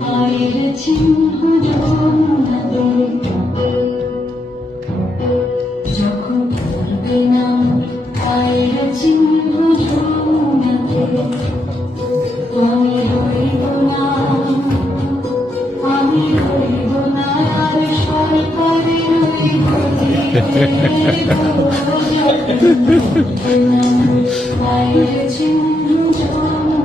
মায়ের চিহ্ন জন্মাবে যখন পড়বে না মায়ের চিহ্ন জন্মাবে আমি রইব না আর সরকারি রইব মায়ের চিহ্ন জন্মাবে